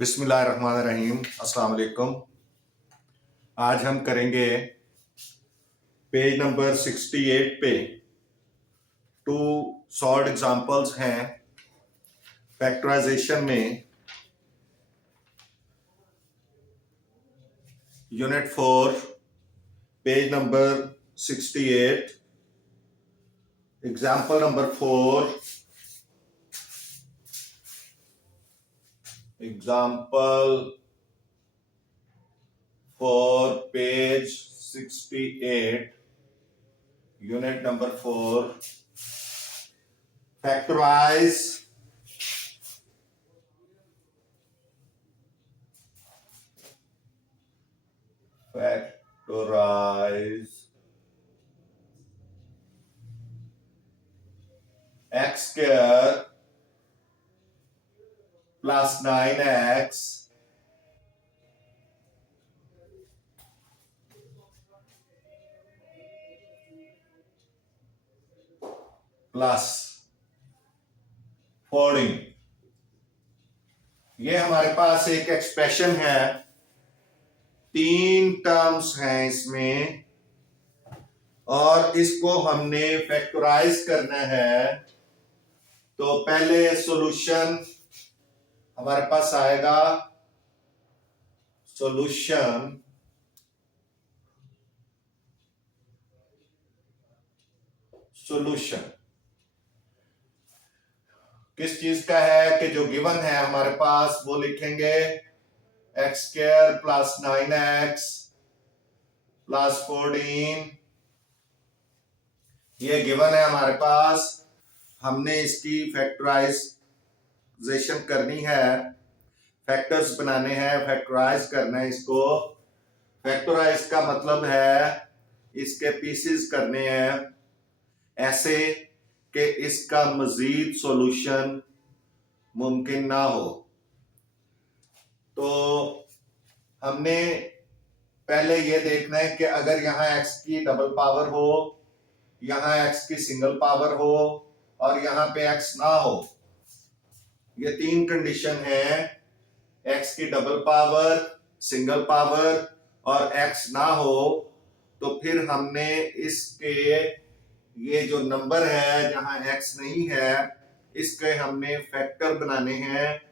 बिस्मिल्लाहिर्रहमानिर्रहीम। अस्सलाम वालेकुम। आज हम करेंगे पेज नंबर 68 पे टू शॉर्ट एग्जांपल्स हैं फैक्टराइजेशन में। Unit 4 page number 68 example number 4। Example for page 68 unit number 4। Factorise x square plus 9x plus 14। ये हमारे पास एक एक्सप्रेशन है, तीन टर्म्स हैं इसमें और इसको हमने फैक्टराइज करना है। तो पहले सॉल्यूशन हमारे पास आएगा, सॉल्यूशन किस चीज का है कि जो गिवन है हमारे पास वो लिखेंगे x square plus 9x plus 14। ये गिवन है हमारे पास, हमने इसकी फैक्टराइजेशन करनी है, फैक्टर्स बनाने हैं, फैक्टराइज करना है इसको। फैक्टराइज का मतलब है इसके पीसेस करने हैं ऐसे कि इसका मजीद सॉल्यूशन मुमकिन ना हो। तो हमने पहले ये देखना है कि अगर यहाँ x की डबल पावर हो, यहाँ x की सिंगल पावर हो और यहाँ पे x ना हो, ये तीन कंडीशन है, x की डबल पावर, सिंगल पावर और x ना हो, तो फिर हमने इसके ये जो नंबर है जहां x नहीं है इसके हमने फैक्टर बनाने हैं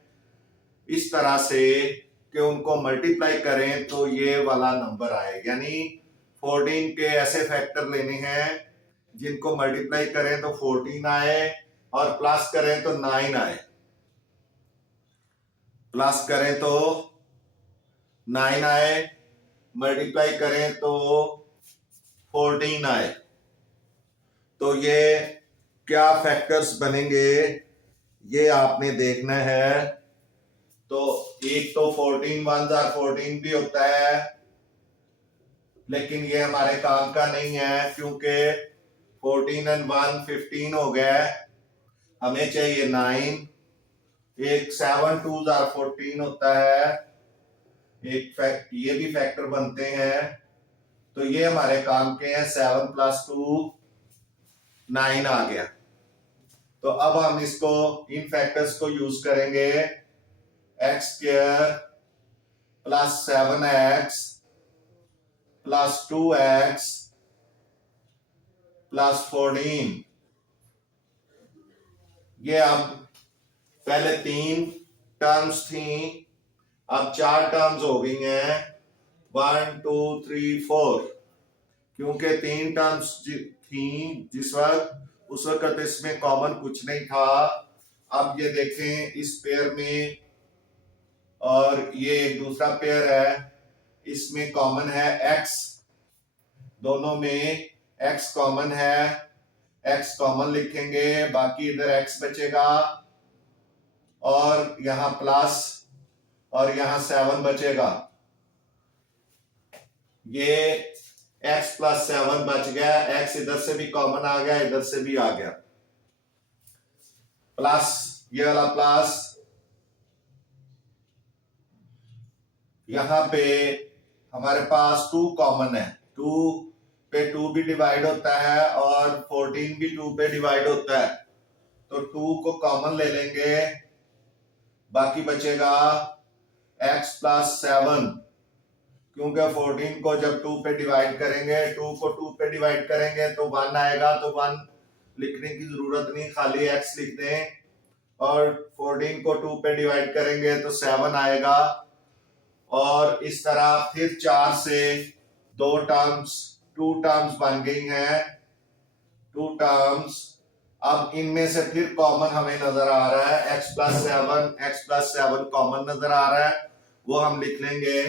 इस तरह से कि उनको मल्टीप्लाई करें तो ये वाला नंबर आए। यानी 14 के ऐसे फैक्टर लेने हैं जिनको मल्टीप्लाई करें तो 14 आए और प्लस करें तो 9 आए, प्लस करें तो 9 आए, मल्टीप्लाई करें तो 14 आए। तो ये क्या फैक्टर्स बनेंगे ये आपने देखना है। तो एक तो 14 1 14 भी होता है, लेकिन ये हमारे काम का नहीं है क्योंकि 14 और 1 15 हो गया, हमें चाहिए 9। एक 7 2 14 होता है, एक ये भी फैक्टर बनते हैं। तो ये हमारे काम के हैं, 7 + 2 9 आ गया। तो अब हम इसको इन फैक्टर्स को यूज करेंगे, x square plus 7x plus 2x plus 14। ये अब पहले तीन टर्म्स थी, अब चार टर्म्स हो गई हैं, 1 2 3 4। क्योंकि तीन टर्म्स थी जिस वक्त, उस वक्त इसमें कॉमन कुछ नहीं था। अब ये देखें इस पेयर में और ये एक दूसरा पेयर है, इसमें कॉमन है x, दोनों में x कॉमन है, x कॉमन लिखेंगे, बाकी इधर x बचेगा और यहां प्लस और यहां 7 बचेगा। ये x + 7 बच गया, x इधर से भी कॉमन आ गया, इधर से भी आ गया, प्लस ये वाला प्लस, यहां पे हमारे पास 2 कॉमन है, 2 पे 2 भी डिवाइड होता है और 14 भी 2 पे डिवाइड होता है। तो 2 को कॉमन ले लेंगे, बाकी बचेगा x प्लस 7, क्योंकि 14 को जब 2 पे डिवाइड करेंगे, 2 को 2 पे डिवाइड करेंगे तो 1 आएगा, तो 1 लिखने की जरूरत नहीं, खाली x लिख दें। और 14 को 2 पे डिवाइड करेंगे तो 7 आएगा। और इस तरह फिर 4 से 2 टर्म्स बन गई हैं, 2 टर्म्स। अब इनमें से फिर कॉमन हमें नजर आ रहा है x प्लस 7 कॉमन नजर आ रहा है, वो हम लिख लेंगे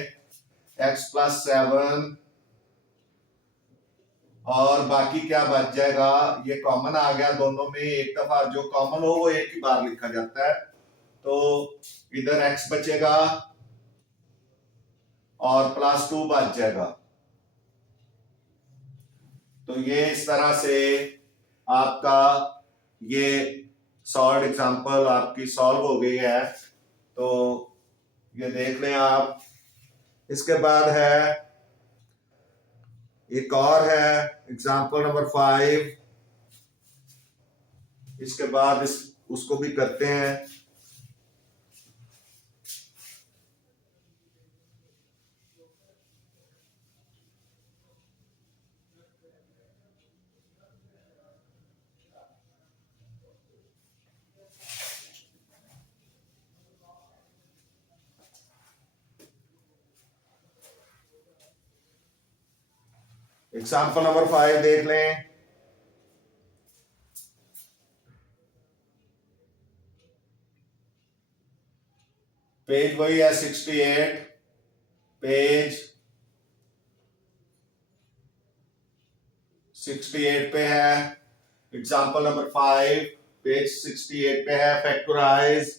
x प्लस 7। और बाकी क्या बच जाएगा, ये कॉमन आ गया दोनों में, एक दफा जो कॉमन हो वो एक ही बार लिखा जाता है, तो इधर x बचेगा और प्लस 2 बच जाएगा। तो ये इस तरह से आपका ये सॉल्व एग्जांपल आपकी सॉल्व हो गई है, तो ये देख लें आप। इसके बाद है एक और है एग्जांपल नंबर 5, इसके बाद उसको भी करते हैं। एग्जाम्पल नंबर 5 देख लें। पेज वही है 68, पेज 68 पे है। एग्जाम्पल नंबर 5 पेज 68 पे है। Factorise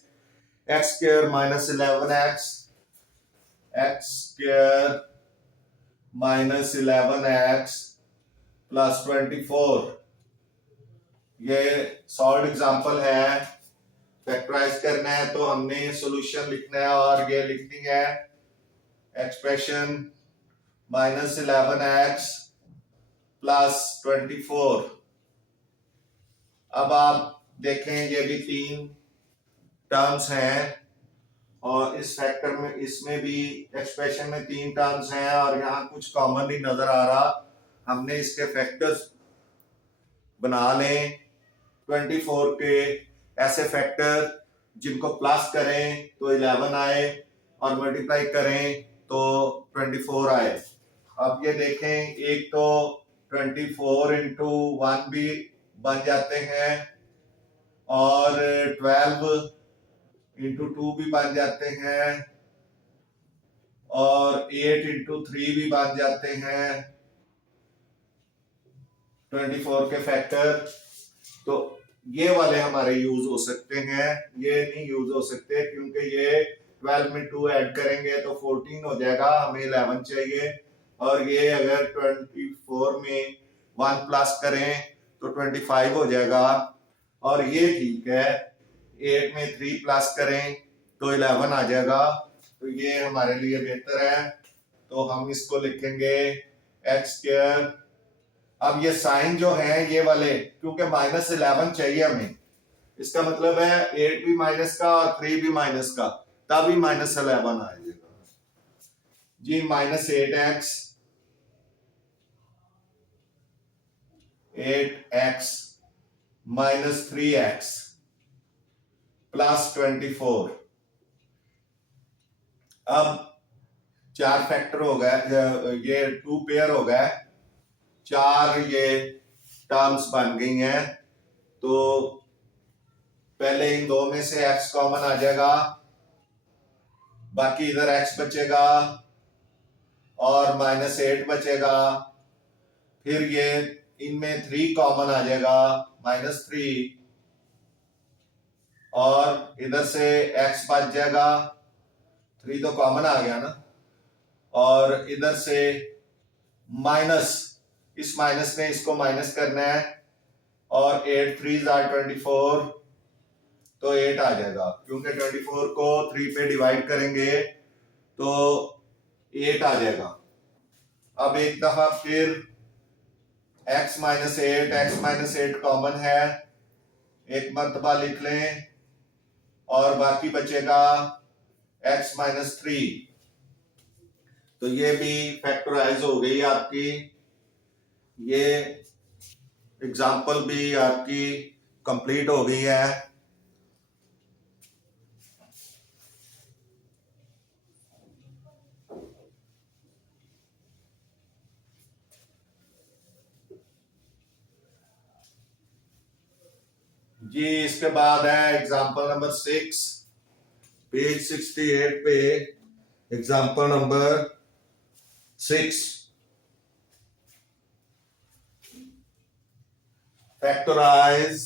x square minus 11x, x square minus 11x plus 24, ये सॉल्व एग्जांपल है। फैक्टराइज करना है तो हमने सॉल्यूशन लिखना है और ये लिखनी है एक्सप्रेशन माइनस 11x प्लस 24। अब आप देखें ये भी 3 टर्म्स हैं और इस फैक्टर में इसमें भी एक्सप्रेशन में 3 टर्म्स हैं और यहाँ कुछ कॉमन नहीं नजर आ रहा। हमने इसके फैक्टर्स बना लें 24 के ऐसे फैक्टर जिनको प्लस करें तो 11 आए और मल्टीप्लाई करें तो 24 आए। अब ये देखें, एक तो 24 इंटू 1 भी बन जाते हैं और 12 इंटू 2 भी बन जाते हैं और 8 इंटू 3 भी बन जाते हैं 24 के फैक्टर। तो ये वाले हमारे यूज हो सकते हैं, ये नहीं यूज हो सकते क्योंकि ये 12 में 2 ऐड करेंगे तो 14 हो जाएगा, हमें 11 चाहिए। और ये अगर 24 में 1 प्लस करें तो 25 हो जाएगा। और ये ठीक है, 8 में 3 प्लस करें तो 11 आ जाएगा, तो ये हमारे लिए बेहतर है। तो हम इसको लिखेंगे एक्स स्क्वायर। अब ये साइन जो है ये वाले, क्योंकि माइनस 11 चाहिए हमें, इसका मतलब है 8 भी माइनस का और 3 भी माइनस का, तभी माइनस 11 आ जाएगा जी। Minus 8x minus 3x plus 24। अब 4 फैक्टर हो गए, ये 2 पेयर हो गए, 4 ये टर्म्स बन गई हैं। तो पहले इन 2 में से x कॉमन आ जाएगा, बाकी इधर x बचेगा और माइनस 8 बचेगा। फिर ये इनमें 3 कॉमन आ जाएगा, -3, और इधर से x बच जाएगा, 3 तो कॉमन आ गया ना, और इधर से माइनस, इस माइनस ने इसको माइनस करना है और 8 3 आर 24, तो 8 आ जाएगा, क्योंकि 24 को 3 पे डिवाइड करेंगे तो 8 आ जाएगा। अब एक दफा फिर x माइनस 8 कॉमन है, एक मर्तबा लिख लें और बाकी बचेगा x माइनस 3, तो ये भी फैक्टराइज हो गई आपकी। ये एग्जाम्पल भी आपकी कंप्लीट हो गई है। जी इसके बाद है एग्जाम्पल नंबर 6, पेज 68 पे example number 6, factorise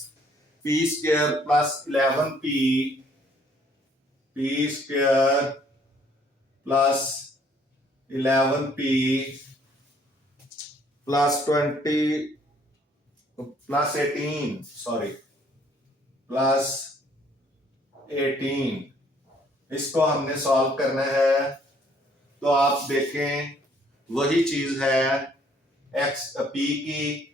p square plus 11p, p square plus 11p plus 20 plus 18 sorry plus 18, इसको हमने सॉल्व करना है। तो आप देखें वही चीज है, x p की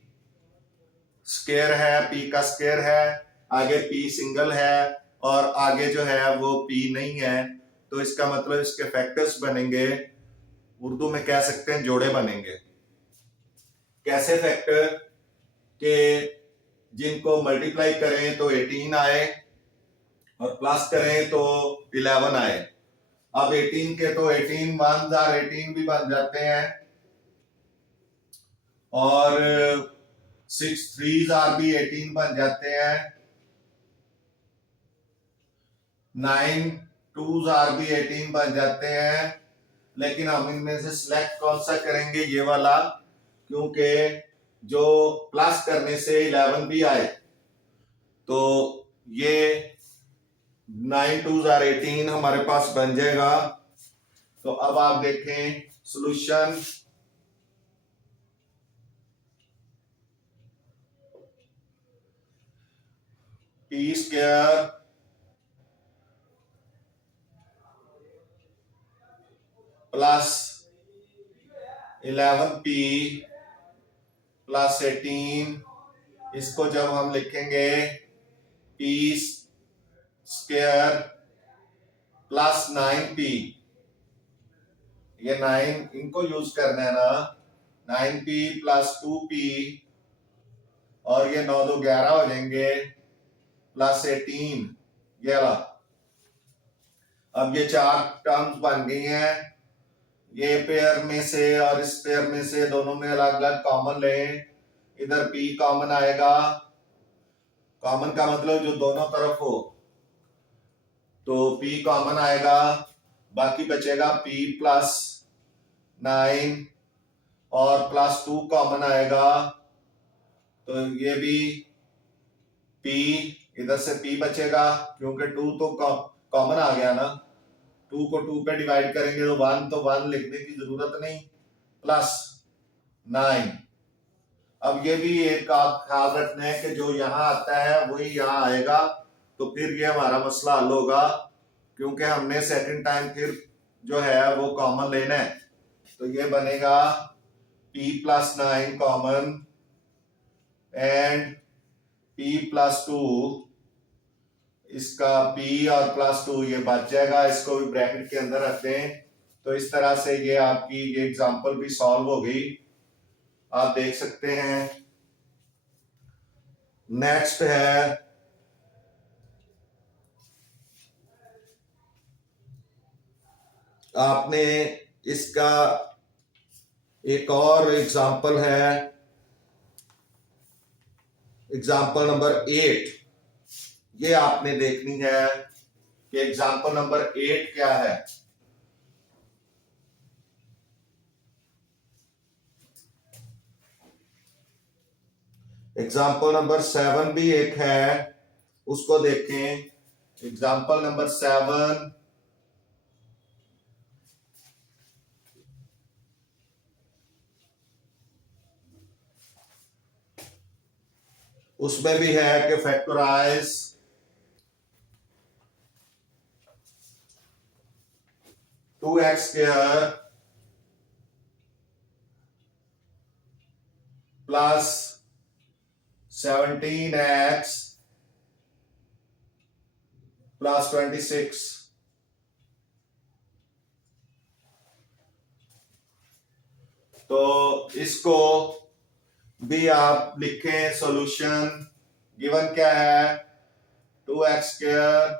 स्क्वायर है, p का स्क्वायर है, आगे p सिंगल है और आगे जो है वो p नहीं है, तो इसका मतलब इसके फैक्टर्स बनेंगे, उर्दू में कह सकते हैं जोड़े बनेंगे। कैसे फैक्टर के जिनको मल्टीप्लाई करें तो 18 आए और प्लस करें तो 11 आए। अब 18 के तो 18 1 जार 18 भी बन जाते हैं और 6 3 जार भी 18 बन जाते हैं, 9 2 जार भी 18 बन जाते हैं। लेकिन हम इनमें से सिलेक्ट कौन सा करेंगे, ये वाला, क्योंकि जो प्लस करने से 11 भी आए तो ये 9 2 जार 18 हमारे पास बन जाएगा। तो अब आप देखें solution, p square plus 11p plus 18, इसको जब हम लिखेंगे p स्क्वायर प्लस 9p, ये 9 इनको यूज करना है ना, 9p प्लस 2p और ये 9 2 11 हो जाएंगे प्लस 18, ये वाला। अब ये चार टर्म्स बन गई हैं, ये पेयर में से और इस पेयर में से दोनों में अलग अलग कॉमन लें, इधर p कॉमन आएगा, कॉमन का मतलब जो दोनों तरफ हो, तो p कॉमन आएगा, बाकी बचेगा p प्लस 9 और प्लस 2 कॉमन आएगा, तो ये भी p, इधर से p बचेगा क्योंकि 2 तो कॉमन आ गया ना, 2 को 2 पे डिवाइड करेंगे तो 1, तो 1 लिखने की जरूरत नहीं, प्लस 9। अब ये भी एक आप ख्याल रखना है कि जो यहाँ आता है वही यहाँ आएगा, तो फिर ये हमारा मसला हल होगा, क्योंकि हमने सेकंड टाइम फिर जो है वो कॉमन लेना है। तो ये बनेगा p plus 9 common and p plus 2, इसका p और प्लस 2 ये बच जाएगा, इसको भी ब्रैकेट के अंदर रखते हैं। तो इस तरह से ये आपकी ये एग्जांपल भी सॉल्व हो गई, आप देख सकते हैं। नेक्स्ट है आपने इसका एक और एग्जांपल है, एग्जांपल नंबर 8, ये आपने देखनी है कि एग्जांपल नंबर 8 क्या है। एग्जाम्पल नंबर 7 भी एक है, उसको देखें। एग्जाम्पल नंबर 7, उसमें भी है कि factorise 2x square plus 17x plus 26 तो इसको भी आप लिखें सॉल्यूशन। गिवन क्या है, 2x²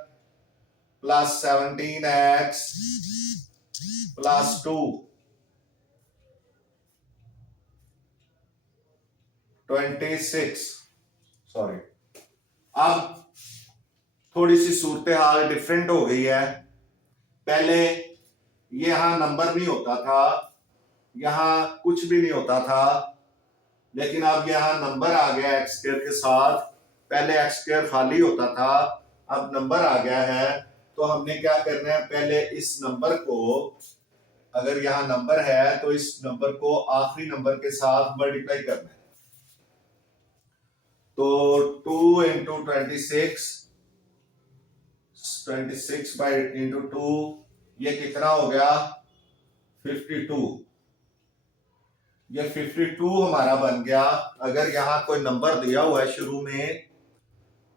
plus 17x plus 2 26। Sorry, अब थोड़ी सी सूरत हाल डिफरेंट हो गई है। पहले ये यहां नंबर नहीं होता था, यहां कुछ भी नहीं होता था, लेकिन अब यहां नंबर आ गया x² के साथ। पहले x² खाली होता था, अब नंबर आ गया है। तो हमने क्या करना है, पहले इस नंबर को, अगर यहां नंबर है तो इस नंबर को आखिरी नंबर के साथ मल्टीप्लाई करना है। तो 2 इंटू 26 बाई इंटू 2, ये कितना हो गया, 52। ये 52 हमारा बन गया। अगर यहां कोई नंबर दिया हुआ है शुरू में,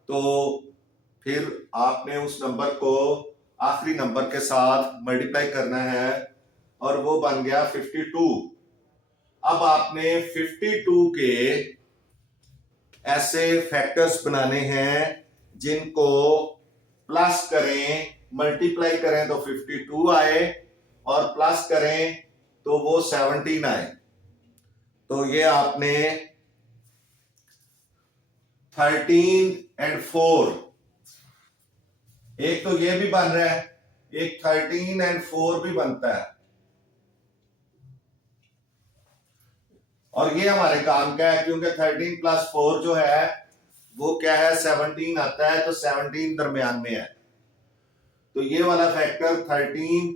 तो फिर आपने उस नंबर को आखिरी नंबर के साथ मल्टीप्लाई करना है, और वो बन गया 52। अब आपने 52 के ऐसे फैक्टर्स बनाने हैं जिनको प्लस करें, मल्टीप्लाई करें तो 52 आए, और प्लस करें तो वो 17 आए। तो ये आपने 13 और 4, एक तो ये भी बन रहा है, एक 13 और 4 भी बनता है, और ये हमारे काम का है, क्योंकि 13 प्लस 4 जो है वो क्या है, 17 आता है, तो 17 दरमियान में है। तो ये वाला फैक्टर 13,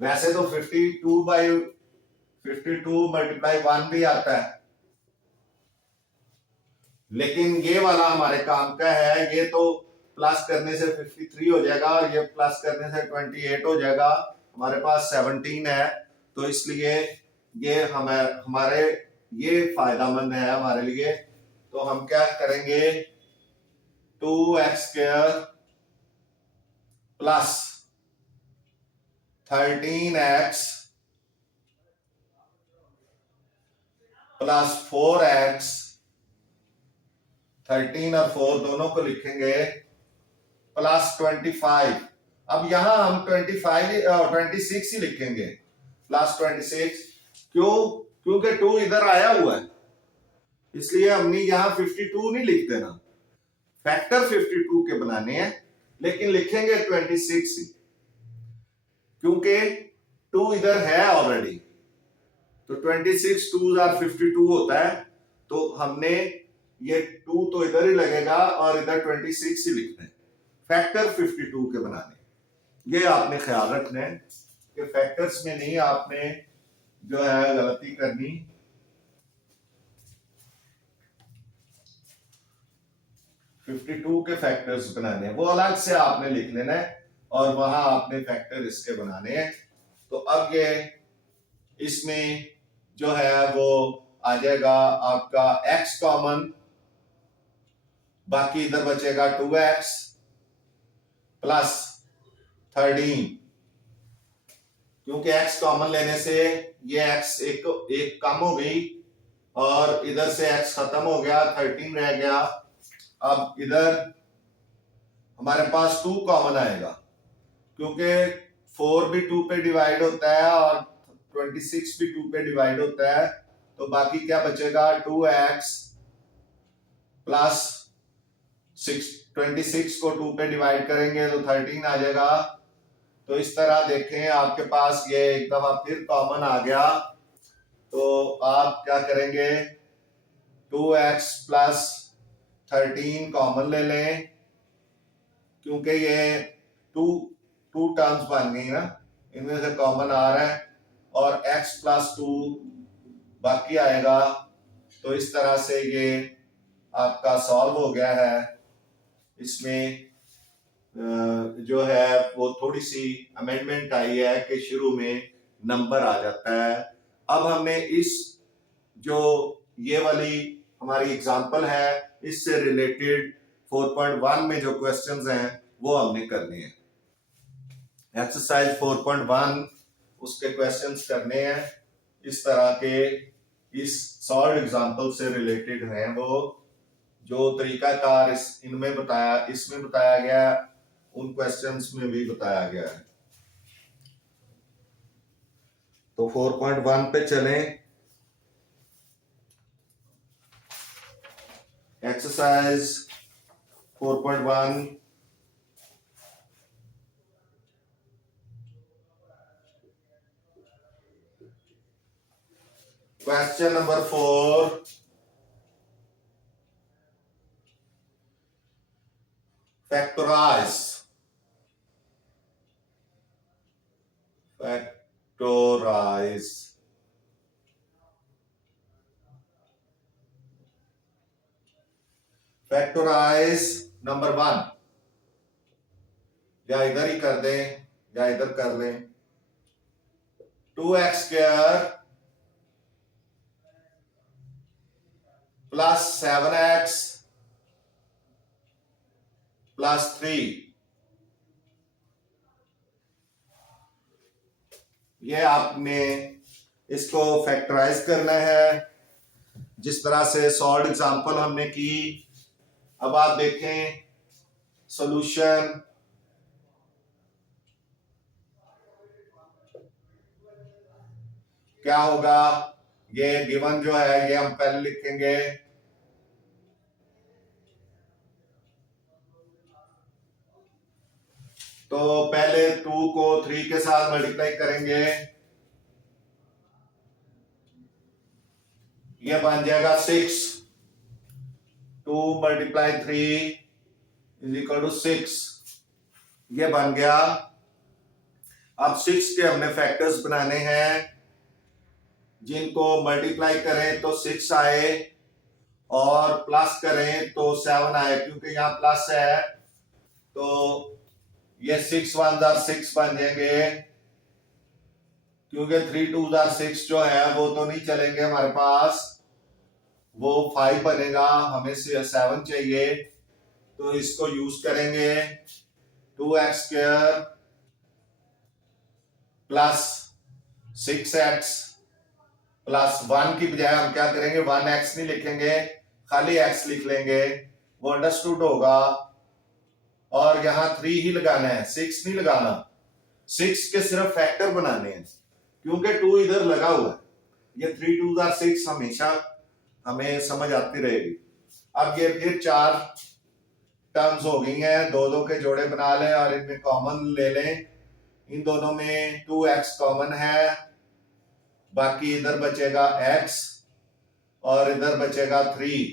वैसे तो 52 बाई 52 मल्टीप्लाई 1 भी आता है, लेकिन ये वाला हमारे काम का है। ये तो प्लस करने से 53 हो जाएगा, और ये प्लस करने से 28 हो जाएगा। हमारे पास 17 है, तो इसलिए ये हमारे ये फायदामंद है हमारे लिए। तो हम क्या करेंगे, 2x² plus 13x plus 4x, 13 और 4 दोनों को लिखेंगे, प्लस 25। अब यहां हम 26 ही लिखेंगे, प्लस 26। क्यों? क्योंकि 2 इधर आया हुआ है, इसलिए हमने यहां 52 नहीं लिख देना। फैक्टर 52 के बनाने हैं, लेकिन लिखेंगे 26 ही, क्योंकि 2 इधर है ऑलरेडी। तो 26 2 आर 52 होता है, तो हमने ये 2 तो इधर ही लगेगा, और इधर 26 ही लिखना है फैक्टर 52 के बनाने। ये आपने ख्याल रखना है कि फैक्टर्स में नहीं आपने जो है गलती करनी। फिफ्टी टू के फैक्टर्स बनाने हैं, वो अलग से आपने लिख लेना है, और वहां आपने फैक्टर इसके बनाने हैं। तो अब ये इसमें जो है वो आ जाएगा आपका x कॉमन, बाकी इधर बचेगा 2x प्लस 13, क्योंकि x कॉमन लेने से ये x एक कम हो गई, और इधर से x खत्म हो गया, 13 रह गया। अब इधर हमारे पास 2 कॉमन आएगा, क्योंकि 4 भी 2 पे डिवाइड होता है, और 26 भी 2 पे डिवाइड होता है। तो बाकी क्या बचेगा, 2x प्लस 26 को 2 पे डिवाइड करेंगे तो 13 आ जाएगा। तो इस तरह देखें, आपके पास ये एक दफा फिर कॉमन आ गया, तो आप क्या करेंगे, 2x प्लस 13 कॉमन ले लें, क्योंकि ये टू टर्म्स बन गई ना, इनमें से कॉमन आ रहा है, और x प्लस 2 बाकी आएगा। तो इस तरह से ये आपका सॉल्व हो गया है। इसमें जो है वो थोड़ी सी अमेंडमेंट आई है कि शुरू में नंबर आ जाता है। अब हमने इस जो ये वाली हमारी एग्जांपल है, इससे रिलेटेड 4.1 में जो क्वेश्चंस हैं वो हमने करने हैं। एक्सरसाइज 4.1 उसके क्वेश्चंस करने हैं। इस तरह के इस सॉल्व एग्जाम्पल से रिलेटेड हैं, वो जो तरीकाकार इनमें बताया, इसमें बताया गया, उन क्वेश्चंस में भी बताया गया है। तो 4.1 पे चलें। Exercise 4.1, question number 4, factorise factorise number 1, या इधर ही कर दें या इधर कर लें। 2x² प्लस 7x प्लस 3, ये आपने इसको फैक्टराइज करना है जिस तरह से सॉल्व एग्जांपल हमने की। अब आप देखें सॉल्यूशन, क्या होगा। ये गिवन जो है ये हम पहले लिखेंगे, तो पहले 2 को 3 के साथ मल्टीप्लाई करेंगे, ये बन जाएगा 6। 2 मल्टीप्लाई 3 इज इक्वल टू 6, ये बन गया। अब 6 के हमने फैक्टर्स बनाने हैं जिनको मल्टीप्लाई करें तो 6 आए और प्लस करें तो 7 आए। क्योंकि यहाँ प्लस है तो ये 6 1 6 बन जाएंगे, क्योंकि 3 2 6 जो है वो तो नहीं चलेंगे हमारे पास, वो 5 बनेगा, हमें 7 चाहिए। तो इसको यूज करेंगे 2x² प्लस 6x प्लस 1 की बजाय हम क्या करेंगे, 1x नहीं लिखेंगे, खाली x लिख लेंगे, वो अंडरस्टूड होगा। और यहां 3 ही लगाना है, 6 नहीं लगाना। 6 के सिर्फ फैक्टर बनाने हैं क्योंकि 2 इधर लगा हुआ है। ये 3 2 6 हमेशा हमें समझ आती रहेगी। अब ये फिर 4 टर्म्स हो गई हैं, 2 के जोड़े बना लें और इनमें कॉमन ले लें। इन दोनों में 2x कॉमन है, बाकी इधर बचेगा x और इधर बचेगा 3,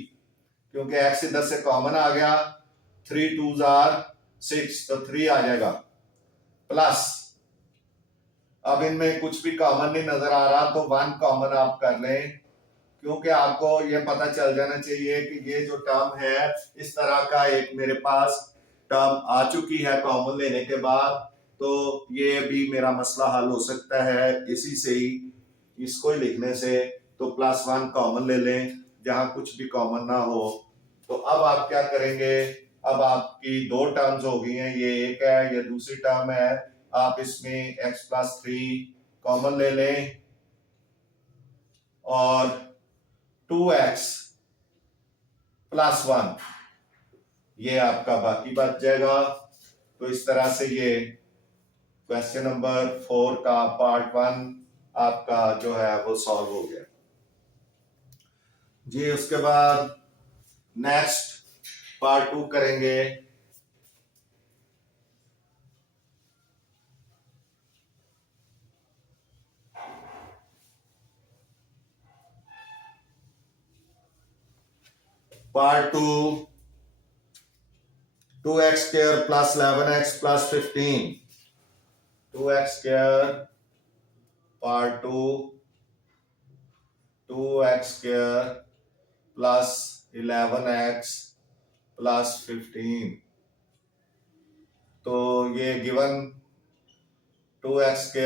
क्योंकि x इधर से कॉमन आ गया। 3 2 6 तो 3 आ जाएगा प्लस, अब इनमें कुछ भी कॉमन नहीं नजर आ रहा तो 1 कॉमन आप कर लें, क्योंकि आपको ये पता चल जाना चाहिए कि ये जो टर्म है इस तरह का एक मेरे पास टर्म आ चुकी है कॉमन लेने के बाद, तो ये भी मेरा मसला हल हो सकता है इसी से ही, इसको ही लिखने से। तो +1 कॉमन ले लें जहां कुछ भी कॉमन ना हो। तो अब आप क्या करेंगे, अब आपकी 2 टर्म्स हो गई हैं, ये एक है, ये दूसरी टर्म है। आप इसमें x + 3 कॉमन ले लें और 2x + 1 ये आपका बाकी बच जाएगा। तो इस तरह से ये क्वेश्चन नंबर 4 का पार्ट 1 आपका जो है वो सॉल्व हो गया जी। उसके बाद नेक्स्ट पार्ट 2 करेंगे। Part 2, 2x² + 11x + 15। 2x² part 2, 2x² + 11x + 15। तो ये गिवन 2x²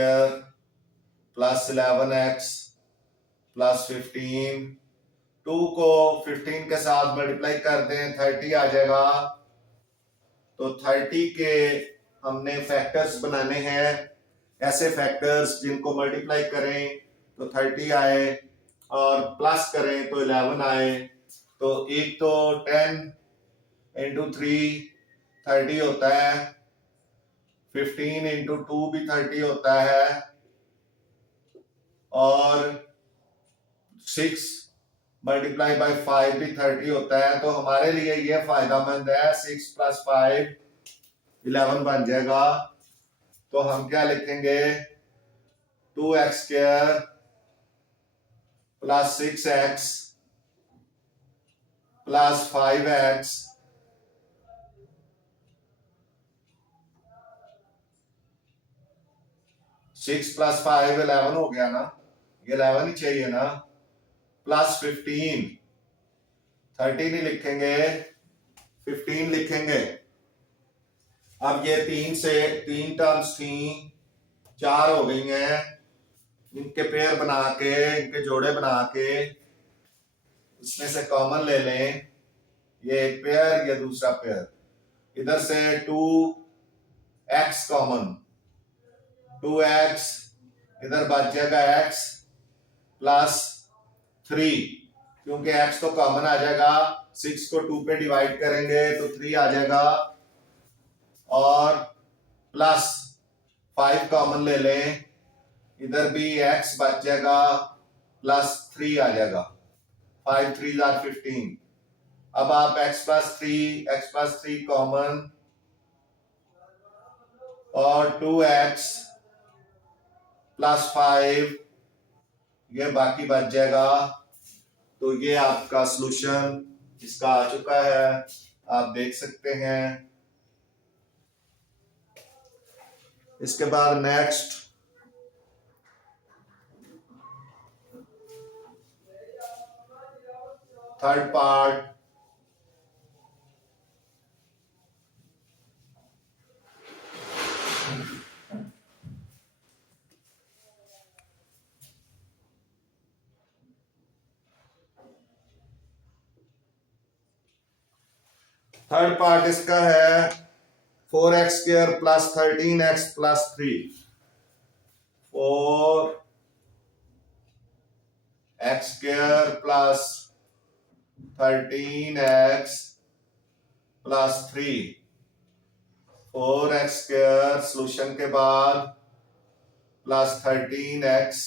+ 11x + 15, 2 को 15 के साथ मल्टीप्लाई कर दें 30 आ जाएगा। तो 30 के हमने फैक्टर्स बनाने हैं, ऐसे फैक्टर्स जिनको मल्टीप्लाई करें तो 30 आए, और प्लस करें तो 11 आए। तो एक तो 10 इंटू 3 30 होता है, 15 इंटू 2 भी 30 होता है, और 6 मल्टीप्लाई बाई 5 भी 30 होता है। तो हमारे लिए ये फायदामंद है। 6 प्लस 5 11 बन जाएगा। तो हम क्या लिखेंगे, 2x² plus 6x plus 5x six plus 5 11 हो गया ना, ये 11 ही चाहिए ना, प्लस 15 30 नहीं लिखेंगे, 15 लिखेंगे। अब ये 3 टर्म्स थी, 4 हो गई हैं। इनके पेयर बना के, इनके जोड़े बना के इसमें से कॉमन ले लें, ये एक पेयर, ये दूसरा पेयर। इधर से 2x कॉमन, 2x, इधर बच जाएगा x प्लस 3, क्योंकि x तो कॉमन आ जाएगा। 6 को 2 पे डिवाइड करेंगे तो 3 आ जाएगा, और प्लस 5 कॉमन ले लें, इधर भी x बच जाएगा, प्लस 3 आ जाएगा। 5 3 आर 15। अब आप x प्लस 3 कॉमन, और 2x प्लस 5 ये बाकी बच जाएगा। तो ये आपका सॉल्यूशन इसका आ चुका है, आप देख सकते हैं। इसके बाद नेक्स्ट थर्ड पार्ट, इसका है 4x² plus 13x plus 3, 4x² plus 13x plus 3, 4x² solution के बाद प्लस 13x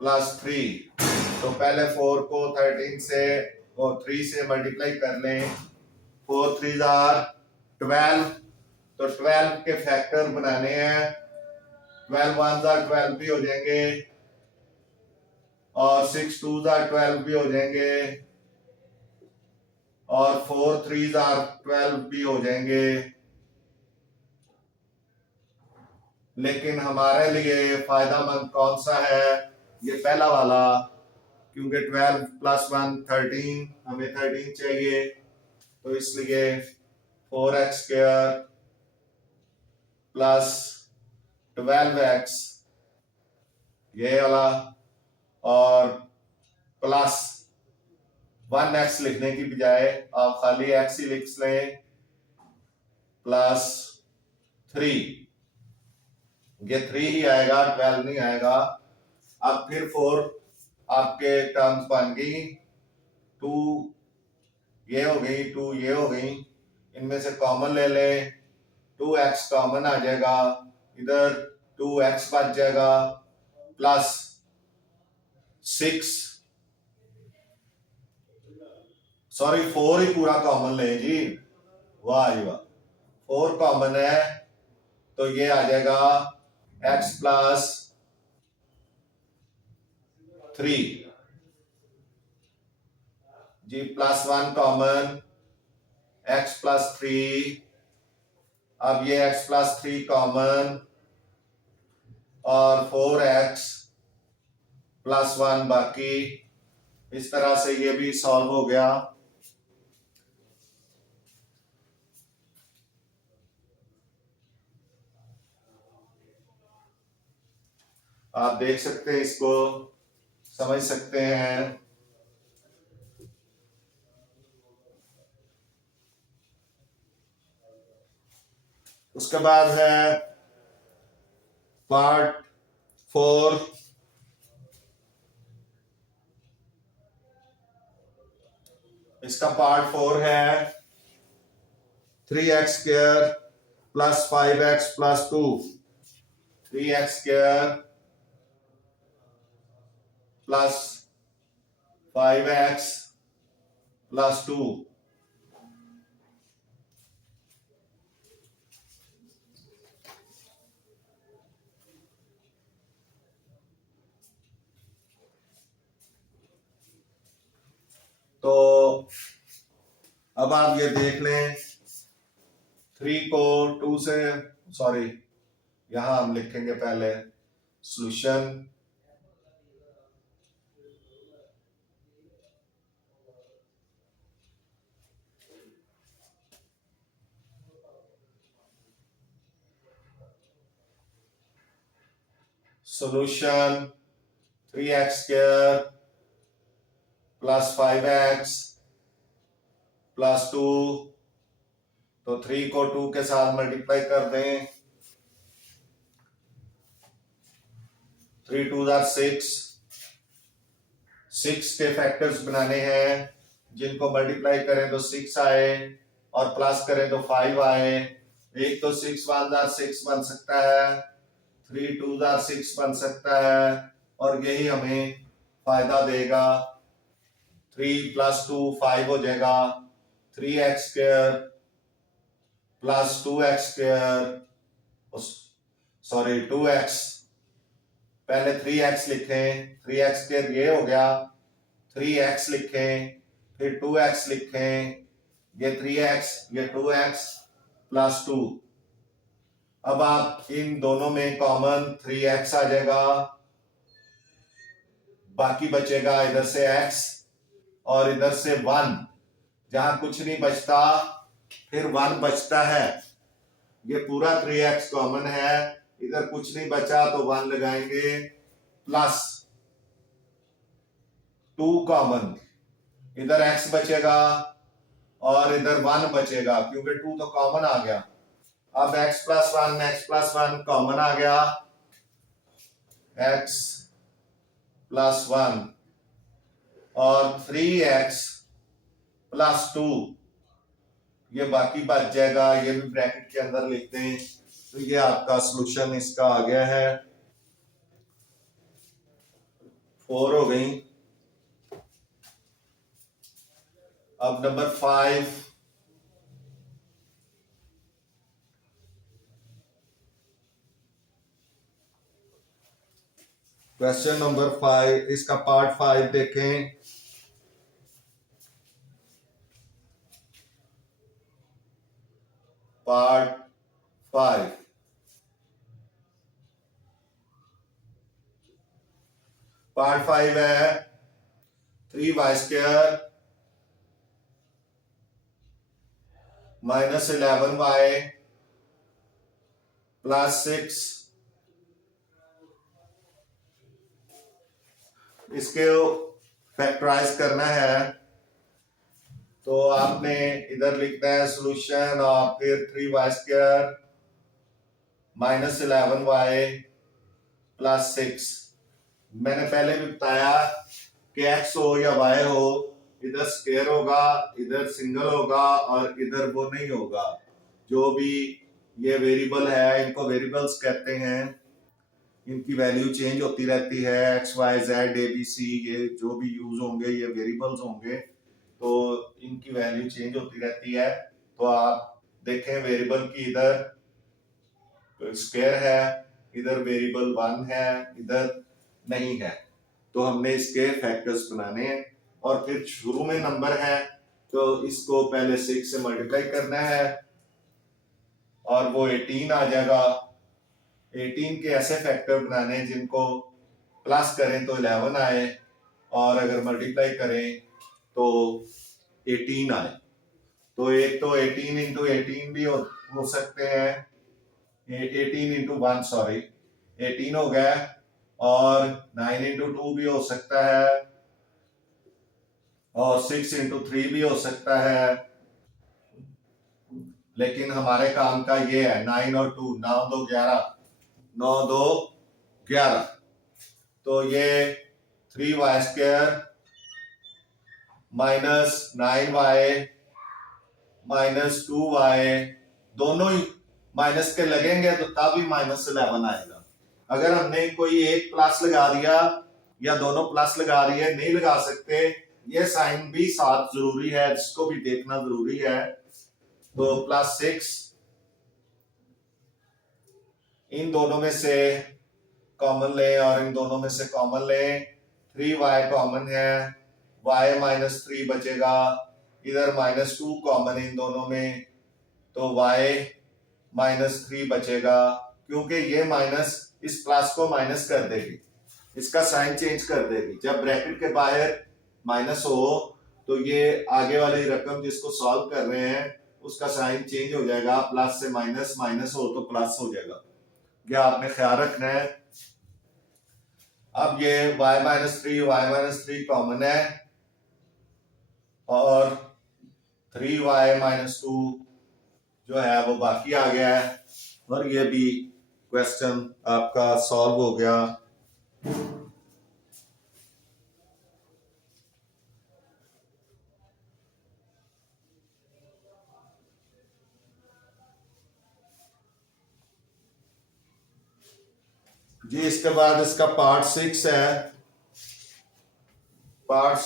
प्लस 3। तो पहले 4 को 13 से और 3 से मल्टीप्लाई कर लें, 4 3 आर 12, तो 12 के फैक्टर बनाने हैं, 12 1 आर 12 भी हो जाएंगे, और 6 2 आर 12 भी हो जाएंगे, और 4 3 आर 12 भी हो जाएंगे। लेकिन हमारे लिए फायदामंद कौन सा है, ये पहला वाला, क्योंकि 12 प्लस 1 13, हमें 13 चाहिए। तो इसलिए 4x² प्लस 12x ये वाला, और प्लस 1x लिखने की बजाय आप खाली x ही लिख लें, प्लस 3, ये 3 ही आएगा, 12 नहीं आएगा। अब फिर 4 आपके टर्म्स बन गई, 2 ये हो गई, 2 ये हो गई, इनमें से कॉमन ले ले, 2x कॉमन आ जाएगा, इधर 2x बच जाएगा, प्लस 6, सॉरी 4 ही पूरा कॉमन ले जी, वाह जी वाह, 4 कॉमन है, तो ये आ जाएगा x प्लस 3 जी, प्लस 1 कॉमन, x प्लस 3, अब ये x प्लस 3 कॉमन, और 4x प्लस 1 बाकी। इस तरह से ये भी सॉल्व हो गया। आप देख सकते हैं, इसको समझ सकते हैं। उसके बाद है पार्ट 4, इसका पार्ट 4 है 3x² plus 5x plus 2, 3x² plus 5x plus 2। तो अब आप ये देख लें 3 को 2 से, सॉरी यहां हम लिखेंगे पहले solution solution 3x² plus 5x plus 2। तो 3 को 2 के साथ मल्टीप्लाई कर दें, 3 2 6, 6 के फैक्टर्स बनाने हैं जिनको मल्टीप्लाई करें तो 6 आए और प्लस करें तो 5 आए। एक तो 6 1 6 बन सकता है, 3 2 6 बन सकता है और यही हमें फायदा देगा। 3 प्लस 2 5 हो जाएगा, 3x² plus 2x², sorry 2x, पहले 3x लिखें, 3x² ये हो गया, 3x लिखें, फिर 2x लिखें, ये 3x ये 2x प्लस 2। अब आप इन दोनों में कॉमन 3x आ जाएगा, बाकी बचेगा इधर से x और इधर से 1, जहां कुछ नहीं बचता फिर 1 बचता है। ये पूरा 3x कॉमन है, इधर कुछ नहीं बचा तो 1 लगाएंगे, प्लस 2 कॉमन, इधर x बचेगा और इधर 1 बचेगा क्योंकि 2 तो कॉमन आ गया। अब x प्लस 1 कॉमन आ गया, x प्लस 1 और 3x प्लस 2 ये बाकी बच जाएगा, ये भी ब्रैकेट के अंदर लिखते हैं। तो ये आपका सॉल्यूशन इसका आ गया है, 4 हो गई। अब नंबर 5, क्वेश्चन नंबर 5, इसका पार्ट 5 देखें। पार्ट 5, पार्ट 5 है 3y² माइनस 11y प्लस 6। इसके फैक्टराइज करना है तो आपने इधर लिखना है सॉल्यूशन और फिर 3y² माइनस 11y प्लस 6। मैंने पहले भी बताया कि x हो या y हो, इधर स्क्वायर होगा, इधर सिंगल होगा और इधर वो नहीं होगा। जो भी ये वेरिएबल है इनको वेरिएबल्स कहते हैं, इनकी वैल्यू चेंज होती रहती है, x y z a b c ये जो भी यूज होंगे ये वेरिएबल्स होंगे, तो इनकी वैल्यू चेंज होती रहती है। तो आप देखें वेरिएबल की इधर स्क्वायर है, इधर वेरिएबल 1 है, इधर नहीं है, तो हमने इसके फैक्टर्स बनाने हैं। और फिर शुरू में नंबर है तो इसको पहले 6 से मल्टीप्लाई करना है और वो 18 आ जाएगा। 18 के ऐसे फैक्टर बनाने हैं जिनको प्लस करें तो 11 आए और अगर मल्टीप्लाई करें तो 18 आए। तो एक तो 18 इंटू 18 भी हो सकते हैं, 18 इंटू 1 सॉरी 18 हो गया, और 9 इंटू 2 भी हो सकता है और 6 इंटू 3 भी हो सकता है। लेकिन हमारे काम का ये है 9 और 2, 9 2 11, 9 2 11। तो ये 3y² -9y -2y, दोनों ही माइनस के लगेंगे तो तब ही -11 आएगा। अगर हमने कोई एक प्लस लगा दिया या दोनों प्लस लगा रही है, नहीं लगा सकते, ये साइन भी साथ जरूरी है, जिसको भी देखना जरूरी है। तो +6, इन दोनों में से कॉमन ले और इन दोनों में से कॉमन ले, 3y कॉमन है, y -3 बचेगा, इधर -2 कॉमन है इन दोनों में, तो y -3 बचेगा, क्योंकि ये माइनस इस प्लस को माइनस कर देगी, इसका साइन चेंज कर देगी। जब ब्रैकेट के बाहर माइनस हो तो ये आगे वाली रकम जिसको सॉल्व कर रहे हैं उसका साइन चेंज हो जाएगा, प्लस से माइनस, माइनस हो तो प्लस हो जाएगा, ये आपने ख्याल रखना है। अब ये y-3 कॉमन है और 3y -2 जो है वो बाकी आ गया है, और ये भी क्वेश्चन आपका सॉल्व हो गया। जी इसके बाद इसका पार्ट 6 है। पार्ट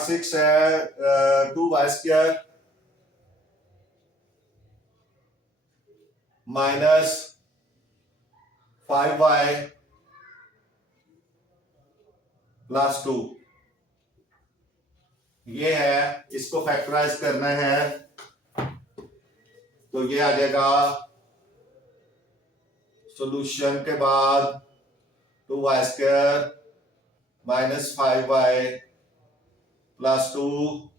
6 है 2y² -5y +2, ये है, इसको फैक्टराइज करना है तो ये आ जाएगा सॉल्यूशन के बाद 2y² -5y +2।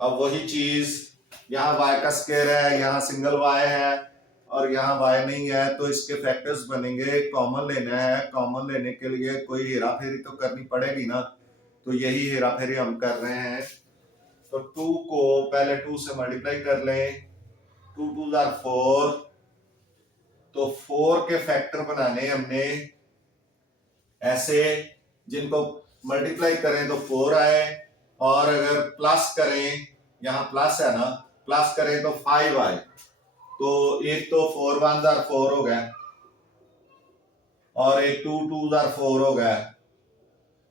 अब वही चीज, यहाँ y का स्क्वायर है, यहाँ सिंगल y है और यहाँ y नहीं है, तो इसके फैक्टर्स बनेंगे। कॉमन लेना है, कॉमन लेने के लिए कोई हेरा फेरी तो करनी पड़ेगी ना, तो यही हेरा फेरी हम कर रहे हैं। तो 2 को पहले 2 से मल्टीप्लाई कर लें, 2 2 आर 4, तो 4 के फैक्टर बनाने हमने ऐसे जिनको मल्टीप्लाई करें तो 4 आए, और अगर प्लस करें, यहाँ प्लस है ना, प्लस करें तो 5 आए, तो एक तो 4 1 आर 4 हो गया और एक 2 2 आर 4 हो गया,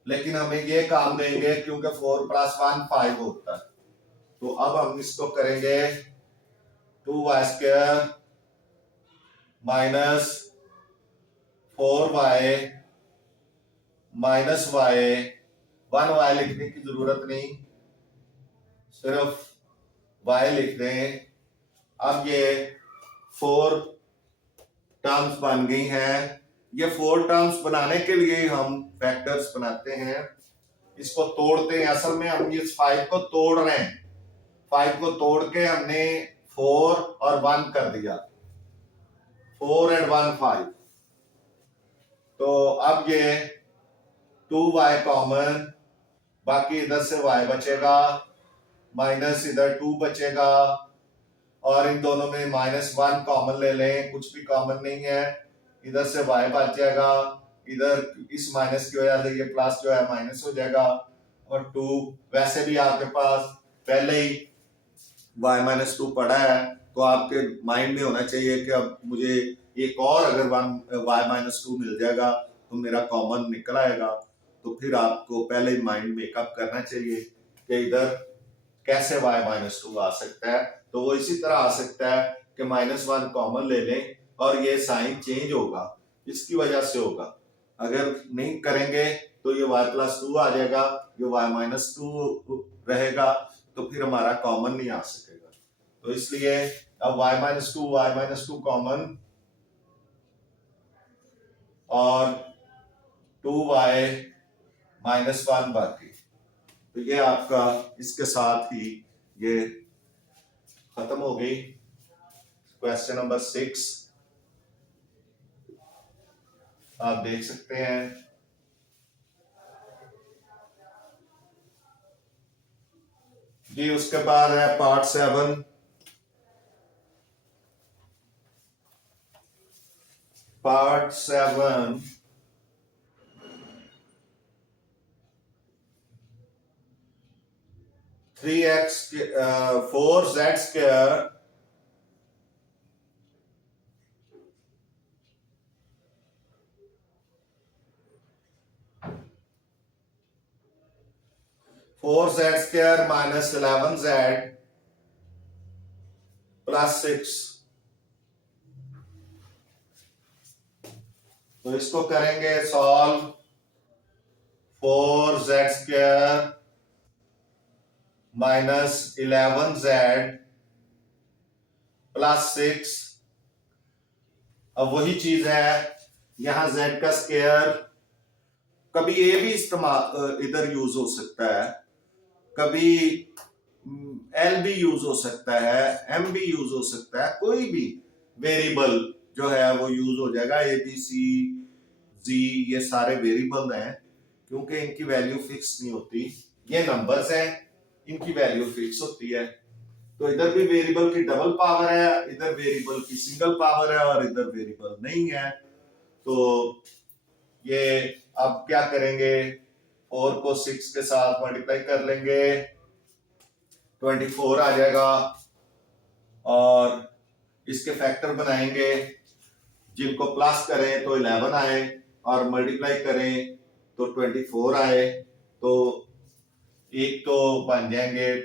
लेकिन हमें ये काम देंगे क्योंकि 4 + 1 5 होता है। तो अब हम इसको करेंगे 2y² -4y -y, 1y लिखने की जरूरत नहीं, सिर्फ y लिख दें। अब ये 4 टर्म्स बन गई हैं। ये 4 टर्म्स बनाने के लिए हम फैक्टर्स बनाते हैं, इसको तोड़ते हैं। असल में हम इस 5 को तोड़ रहे हैं, 5 को तोड़ के हमने 4 और 1 कर दिया, 4 and 1 5। तो अब ये 2y कॉमन, बाकी इधर से y बचेगा, माइनस इधर 2 बचेगा, और इन दोनों में -1 कॉमन ले लें, कुछ भी कॉमन नहीं है, इधर से y बच जाएगा, इधर इस माइनस की वजह से ये प्लस जो है माइनस हो जाएगा, और 2 वैसे भी आपके पास पहले ही y -2 पड़ा है, तो आपके माइंड में होना चाहिए कि अब मुझे एक और अगर y -2 मिल जाएगा तो मेरा कॉमन निकल आएगा। तो फिर आपको पहले ही माइंड मेकअप करना चाहिए कि इधर कैसे y -2 आ सकता है। तो वो इसी तरह आ सकता है कि -1 कॉमन ले लें और ये साइन चेंज होगा, इसकी वजह से होगा। अगर नहीं करेंगे तो ये y +2 आ जाएगा, ये y -2 रहेगा, तो फिर हमारा कॉमन नहीं आ सकेगा। तो इसलिए अब y -2 कॉमन और 2y -1 बाकी। तो ये आपका इसके साथ ही ये खत्म हो गई क्वेश्चन नंबर 6, आप देख सकते हैं। जी उसके बाद है part 7। Part 7 3x 4z square minus 11z plus 6। तो इसको करेंगे solve. 4z² minus 11z plus 6। अब वही चीज है, यहां z का स्क्वायर, कभी ए भी इस्तेमाल इधर यूज हो सकता है, कभी एल भी यूज हो सकता है, एम भी यूज हो सकता है, कोई भी वेरिएबल जो है वो यूज हो जाएगा। ए बी सी जी ये सारे वेरिएबल हैं, क्योंकि इनकी वैल्यू फिक्स नहीं होती। ये नंबर्स हैं, इनकी वैल्यू फिक्स होती है। तो इधर भी वेरिएबल की डबल पावर है, इधर वेरिएबल की सिंगल पावर है, और इधर वेरिएबल नहीं है। तो ये अब क्या करेंगे, 4 को 6 के साथ मल्टीप्लाई कर लेंगे, 24 आ जाएगा। और इसके फैक्टर बनाएंगे, जिनको प्लस करें तो 11 आए, और मल्टीप्लाई करें तो 24 आए। तो एक तो बन जाएंगे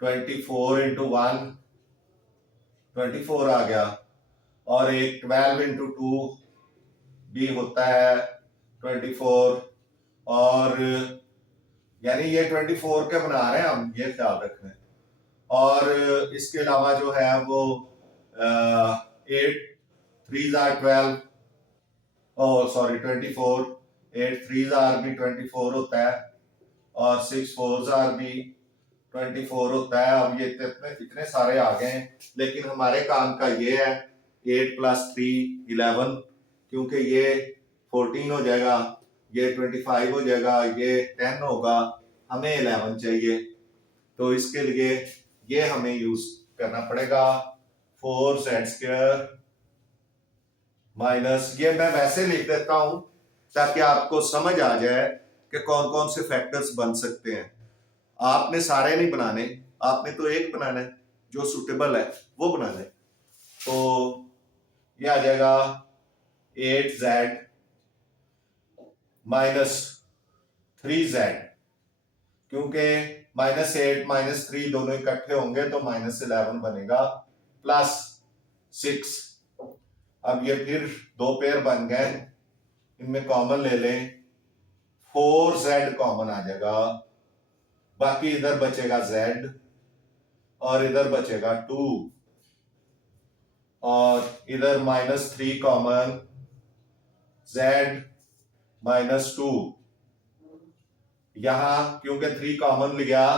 24 इंटू 1 24 आ गया, और एक 12 इंटू 2 भी होता है 24। और यानी ये 24 के बना रहे हैं हम, ये ख्याल रखना है। और इसके अलावा जो है वो 8 3s are 12, oh sorry 24, 8 3s are भी 24 होता है, और 6 4s are भी 24 होता है। अब ये इतने सारे आ गए हैं, लेकिन हमारे काम का ये है 8 प्लस 3 11, क्योंकि ये 14 हो जाएगा, ये 25 हो जाएगा, ये 10 होगा, हमें 11 चाहिए। तो इसके लिए ये हमें यूज करना पड़ेगा 4z² माइनस, ये मैं वैसे लिख देता हूं ताकि आपको समझ आ जाए कि कौन कौन से फैक्टर्स बन सकते हैं। आपने सारे नहीं बनाने, आपने तो एक बनाना है, जो सुटेबल है वो बनाना है। तो ये आ जाएगा 8z माइनस 3z, क्योंकि -8 -3 दोनों इकट्ठे होंगे तो -11 बनेगा, प्लस 6। अब ये फिर दो पेयर बन गए, इनमें कॉमन ले लें, 4z कॉमन आ जाएगा, बाकी इधर बचेगा z और इधर बचेगा 2, और इधर -3 कॉमन, z -2। यहां क्योंकि 3 कॉमन लिया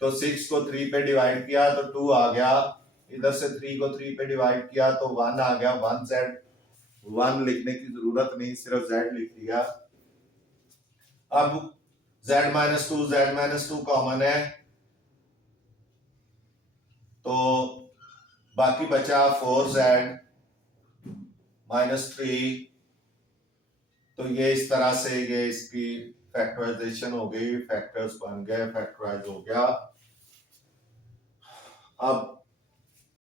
तो 6 को 3 पे डिवाइड किया तो 2 आ गया, इधर से 3 को 3 पे डिवाइड किया तो 1 आ गया, 1z। 1 लिखने की जरूरत नहीं, सिर्फ z लिख दिया। अब z-2 कॉमन है, तो बाकी बचा 4z -3। तो ये इस तरह से ये इसकी फैक्टराइजेशन हो गई, फैक्टर्स बन गए, फैक्टराइज हो गया। अब